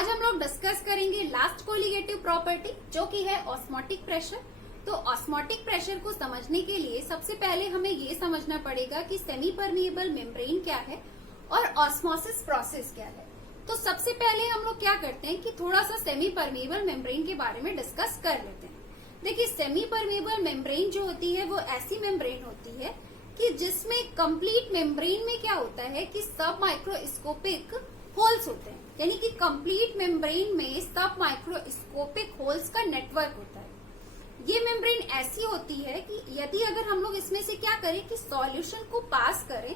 आज हम लोग डिस्कस करेंगे लास्ट कोलिगेटिव प्रॉपर्टी जो कि है ऑस्मोटिक प्रेशर। तो ऑस्मोटिक प्रेशर को समझने के लिए सबसे पहले हमें ये समझना पड़ेगा कि सेमी परमिएबल मेम्ब्रेन क्या है और ऑस्मोसिस प्रोसेस क्या है। तो सबसे पहले हम लोग क्या करते हैं कि थोड़ा सा सेमी परमिएबल मेम्ब्रेन के बारे में डिस्कस कर लेते हैं। देखिए, सेमी परमिएबल मेम्ब्रेन जो होती है वो ऐसी मेम्ब्रेन होती है कि जिसमें कंप्लीट मेम्ब्रेन में क्या होता है कि सब माइक्रोस्कोपिक होल्स होते हैं, यानी कि कंप्लीट मेम्ब्रेन में सब माइक्रोस्कोपिक होल्स का नेटवर्क होता है। ये मेम्ब्रेन ऐसी होती है कि यदि अगर हम लोग इसमें से क्या करें कि सॉल्यूशन को पास करें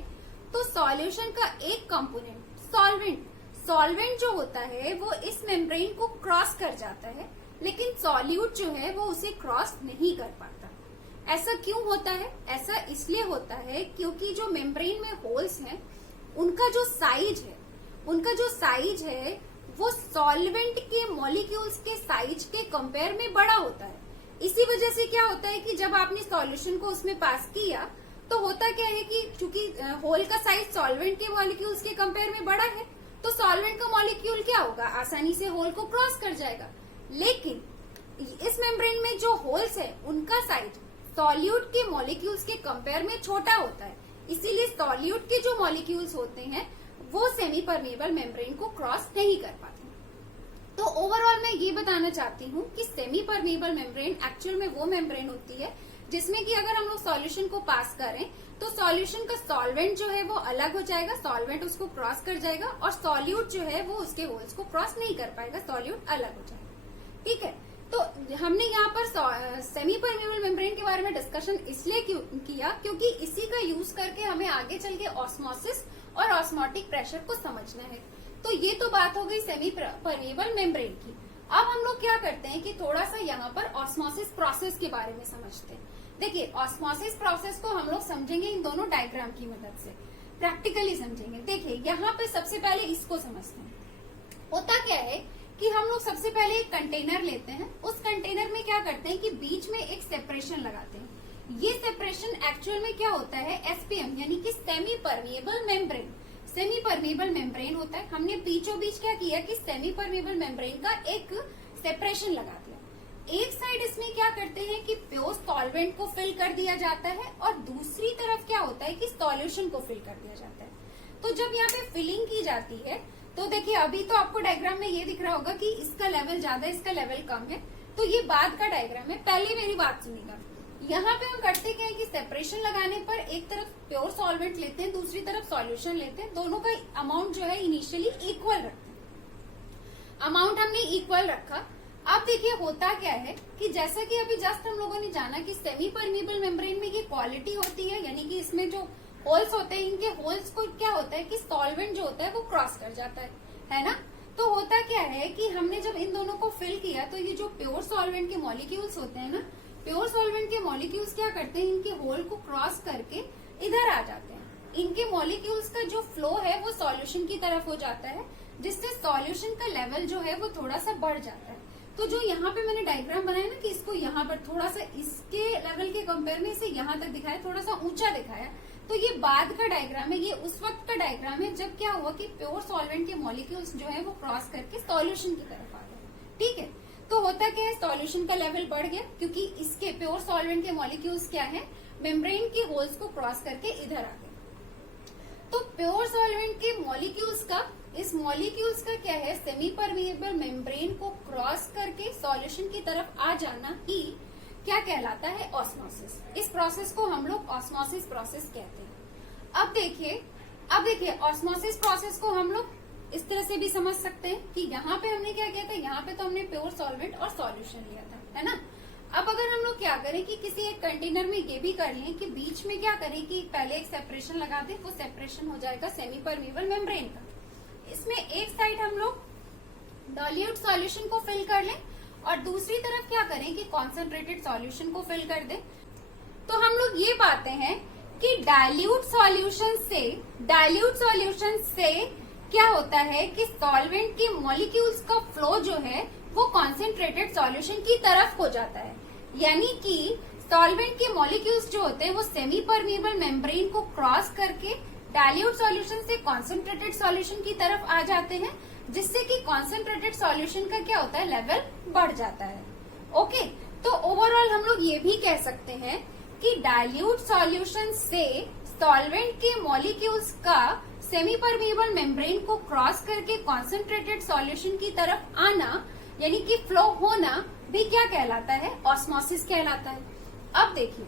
तो सॉल्यूशन का एक कंपोनेंट सॉल्वेंट जो होता है वो इस मेम्ब्रेन को क्रॉस कर जाता है, लेकिन सॉल्यूट जो है वो उसे क्रॉस नहीं कर पाता। ऐसा क्यों होता है? ऐसा इसलिए होता है क्योंकि जो मेम्ब्रेन में होल्स हैं उनका जो साइज है वो सॉल्वेंट के मॉलिक्यूल्स के साइज के कंपेयर में बड़ा होता है। इसी वजह से क्या होता है कि जब आपने सॉल्यूशन को उसमें पास किया तो होता क्या है कि चूंकि होल का साइज सॉल्वेंट के मॉलिक्यूल्स के कंपेयर में बड़ा है तो सॉल्वेंट का मॉलिक्यूल क्या होगा, आसानी से होल को क्रॉस कर जाएगा। लेकिन इस मेम्ब्रेन में जो होल्स है उनका साइज सॉल्यूट के मॉलिक्यूल्स के कंपेयर में छोटा होता है, इसीलिए सॉल्यूट के जो मॉलिक्यूल्स होते हैं वो सेमी परमिएबल मेम्ब्रेन को क्रॉस नहीं कर पाते। तो ओवरऑल मैं ये बताना चाहती हूँ कि सेमी परमिएबल मेम्ब्रेन एक्चुअल में वो मेम्ब्रेन होती है जिसमें कि अगर हम लोग सॉल्यूशन को पास करें तो सॉल्यूशन का सॉल्वेंट जो है वो अलग हो जाएगा, सॉल्वेंट उसको क्रॉस कर जाएगा और सॉल्यूट जो है वो उसके होल्स को क्रॉस नहीं कर पाएगा, सॉल्यूट अलग हो जाएगा। ठीक है, तो हमने यहाँ पर सेमी परमिएबल मेम्ब्रेन के बारे में डिस्कशन इसलिए किया क्योंकि इसी का यूज करके हमें आगे चल के ऑस्मोसिस और ऑस्मोटिक प्रेशर को समझना है। तो ये तो बात हो गई सेमी परमिएबल मेम्ब्रेन की। अब हम लोग क्या करते हैं कि थोड़ा सा यहाँ पर ऑस्मोसिस प्रोसेस के बारे में समझते हैं। देखिए, ऑस्मोसिस प्रोसेस को हम लोग समझेंगे इन दोनों डायग्राम की मदद से, प्रैक्टिकली समझेंगे। देखिए, यहाँ पे सबसे पहले इसको समझते हैं। होता क्या है कि हम लोग सबसे पहले एक कंटेनर लेते हैं, उस कंटेनर में क्या करते हैं कि बीच में एक सेपरेशन लगाते हैं। ये सेपरेशन एक्चुअल में क्या होता है, एसपीएम यानी कि semi permeable membrane. Semi permeable membrane होता है, हमने बीचों बीच क्या किया कि सेमी परमिएबल मेम्ब्रेन का एक सेपरेशन लगा दिया। एक साइड इसमें क्या करते हैं कि प्योर सॉल्वेंट को फिल कर दिया जाता है और दूसरी तरफ क्या होता है कि सॉल्यूशन को फिल कर दिया जाता है। तो जब यहाँ पे फिलिंग की जाती है तो देखिए, अभी तो आपको डायग्राम में ये दिख रहा होगा कि इसका लेवल ज्यादा, इसका लेवल कम है, तो ये बाद का डायग्राम है। पहले मेरी बात सुनिएगा। यहाँ पे हम करते क्या है कि सेपरेशन लगाने पर एक तरफ प्योर सॉल्वेंट लेते हैं, दूसरी तरफ सॉल्यूशन लेते हैं, दोनों का अमाउंट जो है इनिशियली इक्वल रखते हैं। अमाउंट हमने इक्वल रखा। अब देखिए होता क्या है कि जैसा कि अभी जस्ट हम लोगों ने जाना कि सेमी परमिएबल मेम्ब्रेन में ये क्वालिटी होती है, यानी कि इसमें जो होल्स होते हैं इनके होल्स को क्या होता है कि सॉल्वेंट जो होता है वो क्रॉस कर जाता है ना। तो होता क्या है कि हमने जब इन दोनों को फिल किया तो ये जो प्योर सॉल्वेंट के मॉलिक्यूल्स होते हैं ना, प्योर सॉल्वेंट के मॉलिक्यूल्स क्या करते हैं, इनके होल को क्रॉस करके इधर आ जाते हैं। इनके मॉलिक्यूल्स का जो फ्लो है वो सॉल्यूशन की तरफ हो जाता है, जिससे सॉल्यूशन का लेवल जो है वो थोड़ा सा बढ़ जाता है। तो जो यहाँ पे मैंने डायग्राम बनाया ना कि इसको यहाँ पर थोड़ा सा इसके लेवल के कंपेयर में इसे यहाँ तक दिखाया, थोड़ा सा ऊंचा दिखाया, तो ये बाद का डायग्राम है, ये उस वक्त का डायग्राम है जब क्या हुआ कि प्योर सॉल्वेंट के मॉलिक्यूल्स जो है वो क्रॉस करके सॉल्यूशन की तरफ आ गए। ठीक है, तो होता क्या है, सॉल्यूशन का लेवल बढ़ गया क्योंकि इसके प्योर सॉल्वेंट के मॉलिक्यूल्स क्या है, मेम्ब्रेन के होल्स को क्रॉस करके इधर आ गए। तो प्योर सॉल्वेंट के मॉलिक्यूल्स का, इस मॉलिक्यूल्स का क्या है, सेमी परमिएबल मेम्ब्रेन को क्रॉस करके सॉल्यूशन की तरफ आ जाना ही क्या कहलाता है, ऑस्मोसिस। इस प्रोसेस को हम लोग ऑस्मोसिस प्रोसेस कहते हैं। अब देखिए ऑस्मोसिस प्रोसेस को हम लोग इस तरह से भी समझ सकते हैं कि यहाँ पे हमने क्या किया था, यहाँ पे तो हमने प्योर सॉल्वेंट और सॉल्यूशन लिया था, है ना। अब अगर हम लोग क्या करें कि किसी एक कंटेनर में ये भी कर लें कि बीच में क्या करें कि पहले एक सेपरेशन लगा दें, वो सेपरेशन हो जाएगा सेमी परमिएबल मेम्ब्रेन का। इसमें एक साइड हम लोग डाइल्यूट सॉल्यूशन को फिल कर लें और दूसरी तरफ क्या करें कि कॉन्सेंट्रेटेड सॉल्यूशन को फिल कर दें। तो हम लोग ये पाते हैं कि डाइल्यूट सॉल्यूशन से क्या होता है कि सॉल्वेंट के मॉलिक्यूल्स का फ्लो जो है वो कॉन्सेंट्रेटेड सॉल्यूशन की तरफ हो जाता है, यानी कि सॉल्वेंट के मॉलिक्यूल्स जो होते हैं वो सेमी परमिएबल मेम्ब्रेन को क्रॉस करके डाइल्यूट सॉल्यूशन से कॉन्सेंट्रेटेड सॉल्यूशन की तरफ आ जाते हैं, जिससे कि कॉन्सेंट्रेटेड सॉल्यूशन का क्या होता है, लेवल बढ़ जाता है। ओके, तो ओवरऑल हम लोग ये भी कह सकते हैं कि डाइल्यूट सॉल्यूशन से सॉल्वेंट के मॉलिक्यूल्स का सेमी परमिएबल मेम्ब्रेन को क्रॉस करके कॉन्सेंट्रेटेड सॉल्यूशन की तरफ आना यानी कि फ्लो होना भी क्या कहलाता है, ऑस्मोसिस कहलाता है। अब देखिए,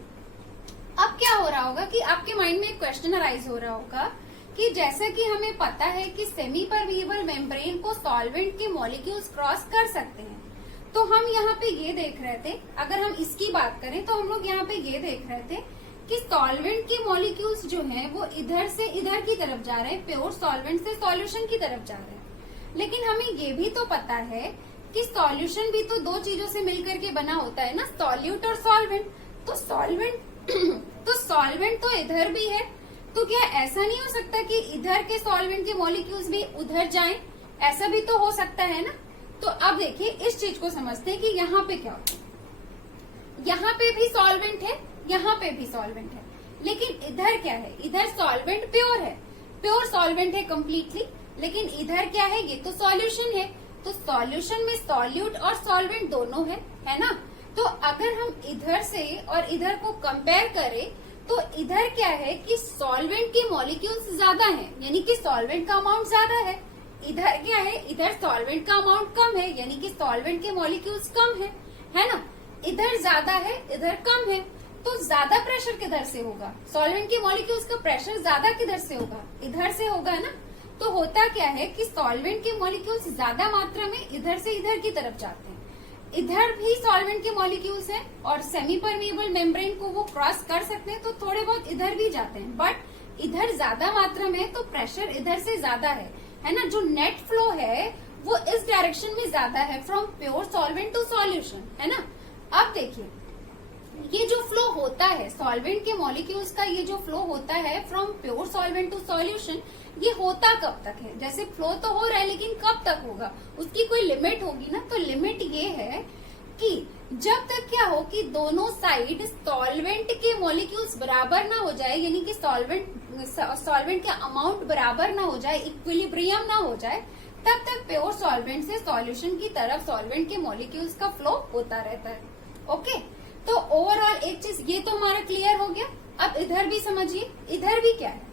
अब क्या हो रहा होगा कि आपके माइंड में एक क्वेश्चन अराइज हो रहा होगा कि जैसा कि हमें पता है कि सेमी परमिएबल मेम्ब्रेन को सॉल्वेंट के मॉलिक्यूल्स क्रॉस कर सकते हैं, तो हम यहाँ पे ये देख रहे थे, अगर हम इसकी बात करें तो हम लोग यहाँ पे ये देख रहे थे कि सॉल्वेंट के मॉलिक्यूल्स जो हैं वो इधर से इधर की तरफ जा रहे हैं, प्योर सॉल्वेंट से सॉल्यूशन की तरफ जा रहे हैं। लेकिन हमें ये भी तो पता है कि सॉल्यूशन भी तो दो चीजों से मिलकर के बना होता है ना, सॉल्यूट और सॉल्वेंट। तो सॉल्वेंट तो इधर भी है, तो क्या ऐसा नहीं हो सकता कि इधर के सॉल्वेंट के मॉलिक्यूल्स भी उधर जाएं? ऐसा भी तो हो सकता है ना। तो अब देखिए, इस चीज को समझते हैं कि यहाँ पे क्या होता है। यहाँ पे भी सॉल्वेंट है, यहाँ पे भी सॉल्वेंट है, लेकिन इधर क्या है, इधर सॉल्वेंट प्योर है, प्योर सॉल्वेंट है कम्प्लीटली, लेकिन इधर क्या है, ये तो सॉल्यूशन है। तो सॉल्यूशन में सॉल्यूट और सॉल्वेंट दोनों है ना। तो अगर हम इधर से और इधर को कंपेयर करें तो इधर क्या है कि सॉल्वेंट के मॉलिक्यूल्स ज्यादा हैं, यानी कि सॉल्वेंट का अमाउंट ज्यादा है। इधर क्या है, इधर सॉल्वेंट का अमाउंट कम है, यानी कि सॉल्वेंट के मॉलिक्यूल्स कम है ना। इधर ज्यादा है, इधर कम है, तो ज्यादा प्रेशर किधर से होगा, सॉल्वेंट के मॉलिक्यूल्स का प्रेशर ज्यादा किधर से होगा, इधर से होगा ना। तो होता क्या है कि सॉल्वेंट के मॉलिक्यूल्स ज्यादा मात्रा में इधर से इधर की तरफ जाते हैं। इधर भी सॉल्वेंट के मॉलिक्यूल्स हैं और सेमी परमिएबल मेम्ब्रेन को वो क्रॉस कर सकते हैं, तो थोड़े बहुत इधर भी जाते हैं, बट इधर ज्यादा मात्रा में, तो प्रेशर इधर से ज्यादा है ना। जो नेट फ्लो है वो इस डायरेक्शन में ज्यादा है, from pure solvent to solution, है ना। अब देखिए, ये जो फ्लो होता है सॉल्वेंट के मॉलिक्यूल्स का, ये जो फ्लो होता है from pure solvent to solution, ये होता कब तक है? जैसे फ्लो तो हो रहा है, लेकिन कब तक होगा, उसकी कोई लिमिट होगी ना। तो लिमिट ये है कि जब तक क्या हो कि दोनों साइड सॉल्वेंट के मॉलिक्यूल्स बराबर ना हो जाए, यानी कि सॉल्वेंट का अमाउंट बराबर ना हो जाए, इक्विलिब्रियम ना हो जाए, तब तक प्योर सॉल्वेंट से सॉल्यूशन की तरफ सॉल्वेंट के मॉलिक्यूल्स का फ्लो होता रहता है। ओके, तो ओवरऑल एक चीज ये तो हमारा क्लियर हो गया। अब इधर भी समझिए, इधर भी क्या है,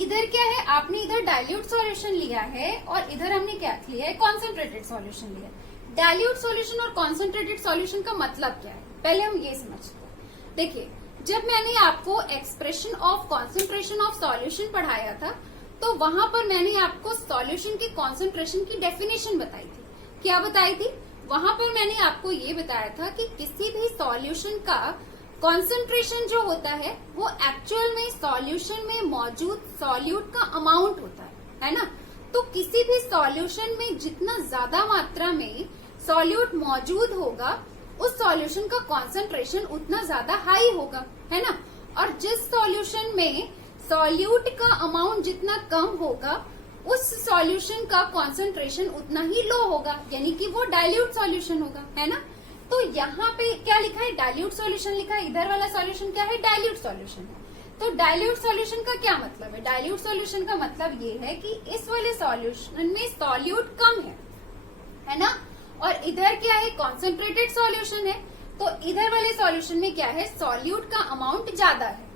इधर क्या है, आपने इधर डाइल्यूट सॉल्यूशन लिया है और इधर हमने क्या लिया है, कॉन्सेंट्रेटेड सॉल्यूशन लिया है। डाइल्यूट सॉल्यूशन और कॉन्सेंट्रेटेड सॉल्यूशन का मतलब क्या है, पहले हम ये समझते हैं। देखिए, जब मैंने आपको expression of concentration of solution पढ़ाया था, तो वहां पर मैंने आपको सॉल्यूशन के कॉन्सेंट्रेशन की डेफिनेशन बताई थी। क्या बताई थी? वहां पर मैंने आपको ये बताया था कि किसी भी सॉल्यूशन का कॉन्सेंट्रेशन जो होता है वो एक्चुअल में सॉल्यूशन में मौजूद सॉल्यूट का अमाउंट होता है ना। तो किसी भी सॉल्यूशन में जितना ज्यादा मात्रा में सॉल्यूट मौजूद होगा, उस सॉल्यूशन का कॉन्सेंट्रेशन उतना ज्यादा हाई होगा, है ना। और जिस सॉल्यूशन में सॉल्यूट का अमाउंट जितना कम होगा, उस सॉल्यूशन का कॉन्सेंट्रेशन उतना ही लो होगा, यानी कि वो डाइल्यूट सॉल्यूशन होगा, है ना। तो यहाँ पे क्या लिखा है, डाइल्यूट सॉल्यूशन लिखा है। इधर वाला सॉल्यूशन क्या है, डाइल्यूट सॉल्यूशन है। तो डाइल्यूट सॉल्यूशन का क्या मतलब है? डाइल्यूट सॉल्यूशन का मतलब ये है कि इस वाले सॉल्यूशन में सॉल्यूट कम है ना, और इधर क्या है, कॉन्सेंट्रेटेड सॉल्यूशन है। तो इधर वाले सॉल्यूशन में क्या है, सॉल्यूट का अमाउंट ज्यादा है।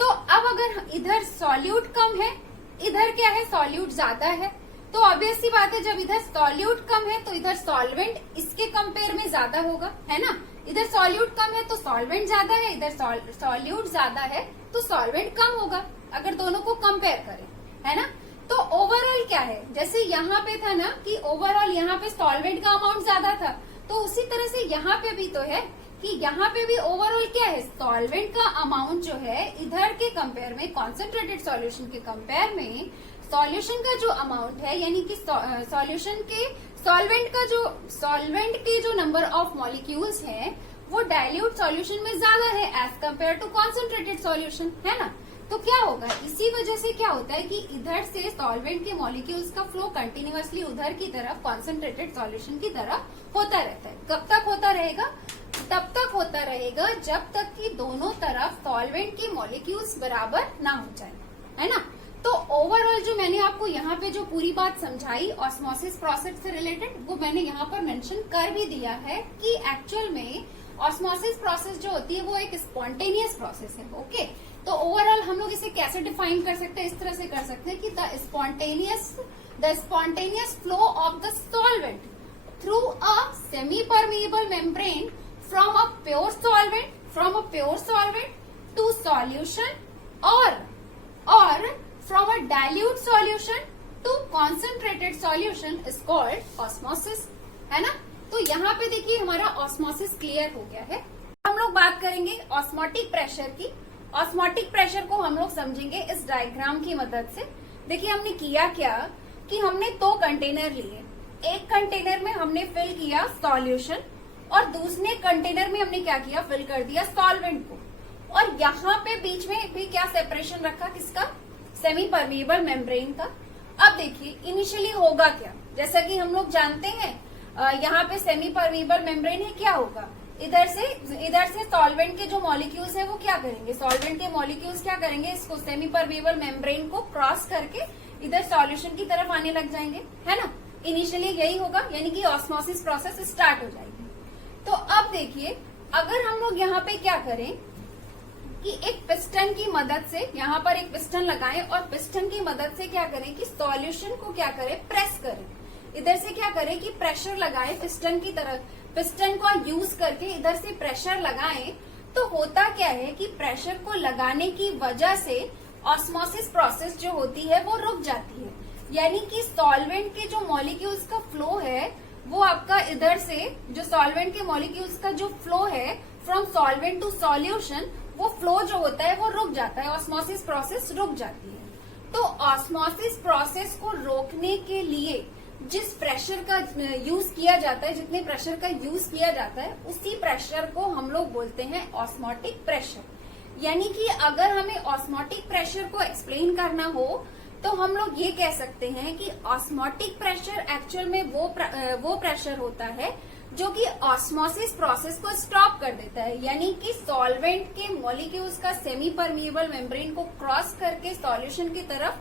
तो अब अगर इधर सॉल्यूट कम है, इधर क्या है, सॉल्यूट ज्यादा है, तो ऑब्वियस सी बात है, जब इधर सॉल्यूट कम है तो इधर सॉल्वेंट इसके कंपेयर में ज्यादा होगा, है ना। इधर सॉल्यूट कम है तो सॉल्वेंट ज्यादा है, इधर सॉल्यूट ज्यादा है तो सॉल्वेंट कम होगा, अगर दोनों को कंपेयर करें, है ना। तो ओवरऑल क्या है, जैसे यहाँ पे था ना कि ओवरऑल यहाँ पे सॉल्वेंट का अमाउंट ज्यादा था, तो उसी तरह से यहाँ पे भी तो है कि यहाँ पे भी ओवरऑल क्या है, सॉल्वेंट का अमाउंट जो है इधर के कंपेयर में, कॉन्सेंट्रेटेड सॉल्यूशन के कंपेयर में सॉल्यूशन का जो अमाउंट है, यानी कि सॉल्यूशन के सॉल्वेंट के जो नंबर ऑफ मॉलिक्यूल्स हैं वो डाइल्यूट सॉल्यूशन में ज्यादा है as compare to concentrated solution, है ना। तो क्या होगा, इसी वजह से क्या होता है कि इधर से सॉल्वेंट के मॉलिक्यूल्स का फ्लो कंटिन्यूअसली उधर की तरफ कॉन्सेंट्रेटेड सॉल्यूशन की तरफ होता रहता है। कब तक होता रहेगा, तब तक होता रहेगा जब तक कि दोनों तरफ सॉल्वेंट के मॉलिक्यूल्स बराबर ना हो जाए, है ना। तो ओवरऑल जो मैंने आपको यहाँ पे जो पूरी बात समझाई ऑस्मोसिस प्रोसेस से रिलेटेड, वो मैंने यहाँ पर मेंशन कर भी दिया है कि एक्चुअल में ऑस्मोसिस प्रोसेस जो होती है वो एक स्पॉन्टेनियस प्रोसेस है। ओके, तो ओवरऑल हम लोग इसे कैसे डिफाइन कर सकते हैं, इस तरह से कर सकते हैं कि the spontaneous flow of the solvent through a semi permeable membrane from a pure solvent to solution और from a dilute solution to concentrated solution is called osmosis, है ना। तो यहाँ पे देखिए हमारा ऑस्मोसिस क्लियर हो गया है। हम लोग बात करेंगे ऑस्मोटिक प्रेशर की। ऑस्मोटिक प्रेशर को हम लोग समझेंगे इस डायग्राम की मदद से। देखिए हमने किया क्या कि हमने 2 कंटेनर लिए, एक कंटेनर में हमने फिल किया सॉल्यूशन और दूसरे कंटेनर में हमने क्या किया, फिल कर दिया सॉल्वेंट को। और यहाँ पे बीच में भी क्या सेपरेशन रखा, किसका, सेमी परमिएबल मेम्ब्रेन का। अब देखिए इनिशियली होगा क्या, जैसा कि हम लोग जानते हैं यहाँ पे सेमी परमिएबल मेम्ब्रेन है, क्या होगा, इधर से सॉल्वेंट के जो मॉलिक्यूल्स है वो क्या करेंगे, सॉल्वेंट के मॉलिक्यूल्स क्या करेंगे, इसको सेमी परमिएबल मेम्ब्रेन को क्रॉस करके इधर सॉल्यूशन की तरफ आने लग जाएंगे, है ना। इनिशियली यही होगा, यानी कि ऑस्मोसिस प्रोसेस स्टार्ट हो जाएगी। तो अब देखिए अगर हम लोग यहाँ पे क्या करें कि एक पिस्टन की मदद से, यहाँ पर एक पिस्टन लगाएं और पिस्टन की मदद से क्या करें कि सॉल्यूशन को क्या करें, प्रेस करें। इधर से क्या करें कि प्रेशर लगाएं पिस्टन की तरफ, पिस्टन को यूज करके इधर से प्रेशर लगाएं। तो होता क्या है कि प्रेशर को लगाने की वजह से ऑस्मोसिस प्रोसेस जो होती है वो रुक जाती है, यानी कि सॉल्वेंट के जो मॉलिक्यूल्स का फ्लो है वो आपका इधर से, जो सॉल्वेंट के मॉलिक्यूल्स का जो फ्लो है फ्रॉम सॉल्वेंट टू सॉल्यूशन, वो फ्लो जो होता है वो रुक जाता है, ऑस्मोसिस प्रोसेस रुक जाती है। तो ऑस्मोसिस प्रोसेस को रोकने के लिए जिस प्रेशर का यूज किया जाता है, जितने प्रेशर का यूज किया जाता है, उसी प्रेशर को हम लोग बोलते हैं ऑस्मोटिक प्रेशर। यानी कि अगर हमें ऑस्मोटिक प्रेशर को एक्सप्लेन करना हो तो हम लोग ये कह सकते हैं कि ऑस्मोटिक प्रेशर एक्चुअल में वो प्रेशर होता है जो कि ऑस्मोसिस प्रोसेस को स्टॉप कर देता है, यानी कि सॉल्वेंट के मॉलिक्यूल्स का सेमी परमिएबल मेम्ब्रेन को क्रॉस करके सॉल्यूशन की तरफ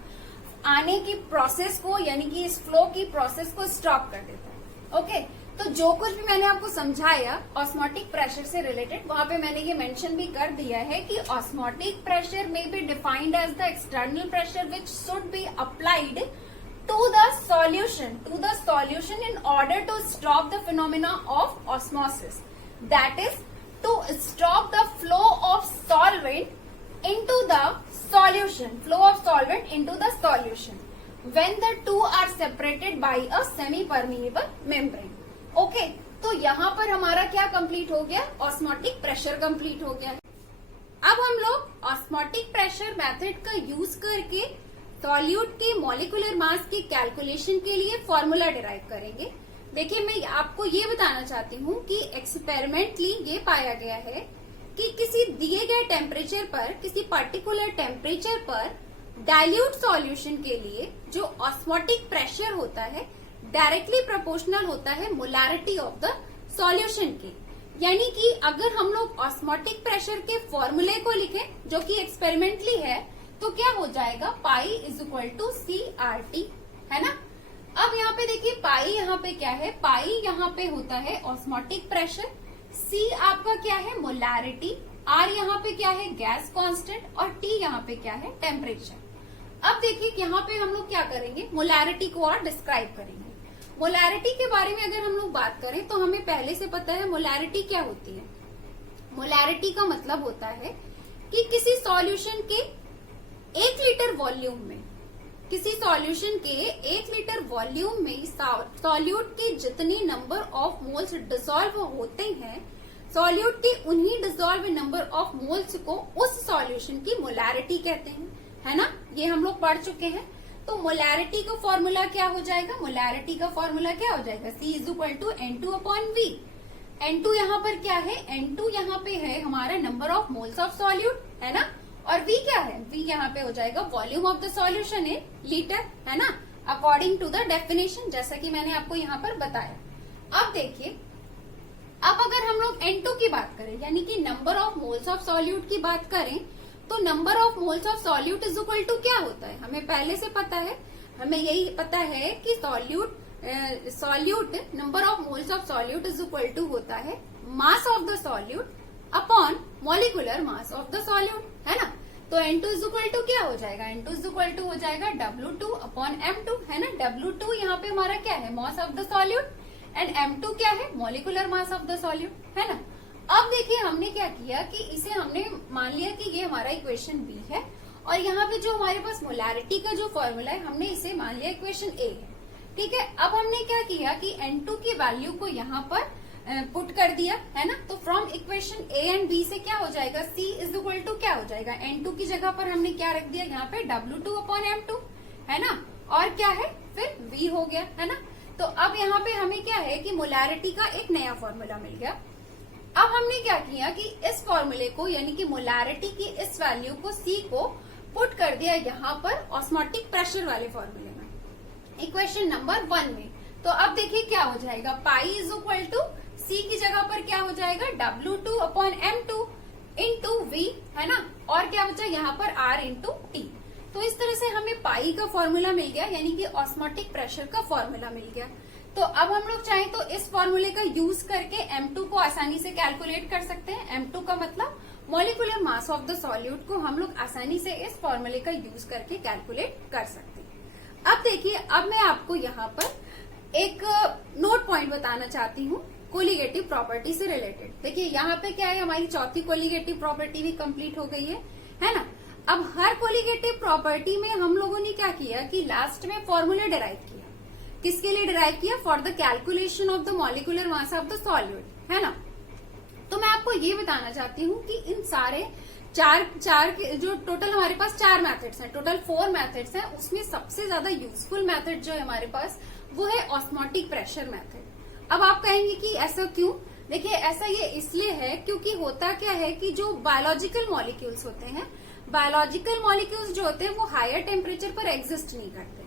आने की प्रोसेस को, यानी कि इस फ्लो की प्रोसेस को स्टॉप कर देता है। ओके, तो जो कुछ भी मैंने आपको समझाया ऑस्मोटिक प्रेशर से रिलेटेड, वहां पे मैंने ये मेंशन भी कर दिया है कि ऑस्मोटिक प्रेशर में be defined as the external pressure which should be applied to the solution in order to stop the phenomena of osmosis, that is to stop the flow of solvent into the solution when the two are separated by a semi permeable membrane. Okay, तो यहाँ पर हमारा क्या complete हो गया, osmotic pressure complete हो गया। अब हम लोग ऑस्मोटिक प्रेशर मेथड का यूज करके सॉल्यूट के मॉलिक्यूलर मास की कैलकुलेशन के लिए फॉर्मूला डिराइव करेंगे। देखिए मैं आपको ये बताना चाहती हूँ कि एक्सपेरिमेंटली ये पाया गया है कि किसी दिए गए टेम्परेचर पर, किसी पर्टिकुलर टेम्परेचर पर डाइल्यूट सॉल्यूशन के लिए जो ऑस्मोटिक प्रेशर होता है डायरेक्टली प्रोपोर्शनल होता है मोलारिटी ऑफ द सॉल्यूशन के। यानी कि अगर हम लोग ऑस्मोटिक प्रेशर के फॉर्मूले को लिखें जो कि एक्सपेरिमेंटली है, तो क्या हो जाएगा, pi is equal to CRT, है ना। अब यहाँ पे देखिए पाई यहाँ पे क्या है, पाई यहाँ पे होता है ऑस्मोटिक प्रेशर, C आपका क्या है, मोलारिटी, R यहाँ पे क्या है, गैस कांस्टेंट, और T यहाँ पे क्या है, टेम्परेचर। अब देखिए यहाँ पे हम लोग क्या करेंगे, मोलारिटी को और डिस्क्राइब करेंगे। मोलारिटी के बारे में अगर हम लोग बात करें तो हमें पहले से पता है मोलारिटी क्या होती है। मोलारिटी का मतलब होता है कि किसी सॉल्यूशन के 1 लीटर वॉल्यूम में, किसी सॉल्यूशन के 1 लीटर वॉल्यूम में सॉल्यूट के जितने नंबर ऑफ मोल्स डिसॉल्व होते हैं, सॉल्यूट के उन्हीं डिसॉल्व नंबर ऑफ मोल्स को उस सॉल्यूशन की मोलारिटी कहते हैं, है ना। ये हम लोग पढ़ चुके हैं। तो मोलारिटी का फॉर्मूला क्या हो जाएगा, मोलारिटी का फॉर्मूला क्या हो जाएगा, C is equal to N2/V। N2 यहाँ पर क्या है, N2 यहाँ पे है हमारा number of moles of solute, है ना। और V क्या है, V यहाँ पे हो जाएगा volume of the solution in litre, है ना, अकॉर्डिंग टू द डेफिनेशन, जैसा कि मैंने आपको यहाँ पर बताया। अब देखिए, अब अगर हम लोग N2 की बात करें, यानी कि number of moles of solute की बात करें, तो number of moles of solute is equal to क्या होता है, हमें पहले से पता है, हमें यही पता है कि solute number of moles of solute is equal to होता है mass of the solute upon molecular mass of the solute, है ना। तो N2 इज इक्वल टू क्या हो जाएगा, N2 इज इक्वल टू हो जाएगा W2 अपॉन M2, है ना। W2 यहाँ पे हमारा क्या है, mass of the solute, and M2 क्या है, molecular mass of the solute, है ना। अब देखिए हमने क्या किया कि इसे हमने मान लिया कि ये हमारा इक्वेशन बी है, और यहाँ पे जो हमारे पास मोलैरिटी का जो फॉर्मूला है हमने इसे मान लिया इक्वेशन ए है, ठीक है। अब हमने क्या किया कि N2 की वैल्यू को यहाँ पर पुट कर दिया, है ना। तो from equation A and B से क्या हो जाएगा, C इज इक्वल टू क्या हो जाएगा, N2 की जगह पर हमने क्या रख दिया यहाँ पे W2 अपॉन M2, है ना, और क्या है फिर V हो गया, है ना। तो अब यहाँ पे हमें क्या है कि मोलैरिटी का एक नया फॉर्मूला मिल गया। अब हमने क्या किया कि इस फॉर्मूले को यानी कि मोलैरिटी की इस वैल्यू को C को पुट कर दिया यहाँ पर ऑस्मोटिक प्रेशर वाले फॉर्मूले में, इक्वेशन नंबर 1 में। तो अब देखिए क्या हो जाएगा, pi is equal to C की जगह पर क्या हो जाएगा W2 upon M2 into V, है ना, और क्या बचा यहाँ पर R इंटू T। तो इस तरह से हमें पाई का फॉर्मूला मिल गया, यानी कि ऑस्मोटिक प्रेशर का फॉर्मूला मिल गया। तो अब हम लोग चाहें तो इस फॉर्मूले का यूज करके M2 को आसानी से कैलकुलेट कर सकते हैं। M2 का मतलब molecular mass of the solute को हम लोग आसानी से इस फॉर्मूले का यूज करके कैलकुलेट कर सकते हैं। अब देखिए, अब मैं आपको यहाँ पर एक नोट पॉइंट बताना चाहती हूँ कोलिगेटिव प्रॉपर्टी से रिलेटेड। देखिए यहाँ पे क्या है, हमारी चौथी कोलिगेटिव प्रॉपर्टी भी कंप्लीट हो गई है ना। अब हर कोलिगेटिव प्रॉपर्टी में हम लोगों ने क्या किया कि लास्ट में फॉर्मूला डिराइव किया। किसके लिए डिराइव किया, for the calculation of the molecular mass of the solute, है ना। तो मैं आपको ये बताना चाहती हूँ कि इन सारे चार जो टोटल हमारे पास 4 मेथड्स हैं, टोटल 4 मेथड्स हैं, उसमें सबसे ज्यादा यूजफुल मेथड जो है हमारे पास वो है ऑस्मोटिक प्रेशर मेथड। अब आप कहेंगे कि ऐसा क्यों, देखिए ऐसा ये इसलिए है क्योंकि होता क्या है कि जो बायोलॉजिकल मॉलिक्यूल्स होते हैं, बायोलॉजिकल मॉलिक्यूल्स जो होते हैं वो हायर टेम्परेचर पर एग्जिस्ट नहीं करते।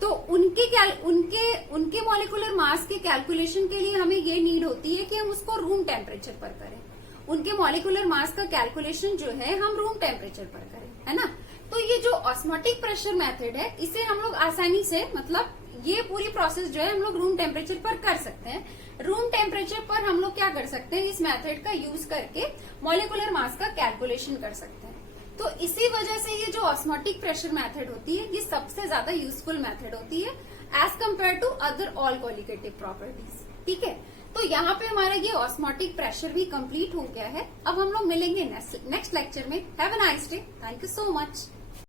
तो उनके मॉलिक्यूलर मास के कैलकुलेशन के लिए हमें ये नीड होती है कि हम उसको रूम टेम्परेचर पर करें। उनके मॉलिक्यूलर मास का कैलकुलेशन जो है हम रूम टेम्परेचर पर करें, है ना। तो ये जो ऑस्मोटिक प्रेशर मेथड है इसे हम लोग आसानी से, मतलब ये पूरी प्रोसेस जो है हम लोग रूम टेम्परेचर पर कर सकते हैं। रूम टेम्परेचर पर हम लोग क्या कर सकते हैं, इस मेथड का यूज करके मॉलिक्यूलर मास का कैलकुलेशन कर सकते हैं। तो इसी वजह से ये जो ऑस्मोटिक प्रेशर मेथड होती है ये सबसे ज्यादा यूजफुल मेथड होती है as compare to other all colligative properties, ठीक है। तो यहाँ पे हमारा ये ऑस्मोटिक प्रेशर भी कंप्लीट हो गया है। अब हम लोग मिलेंगे नेक्स्ट लेक्चर में। Have a nice day, thank you so much.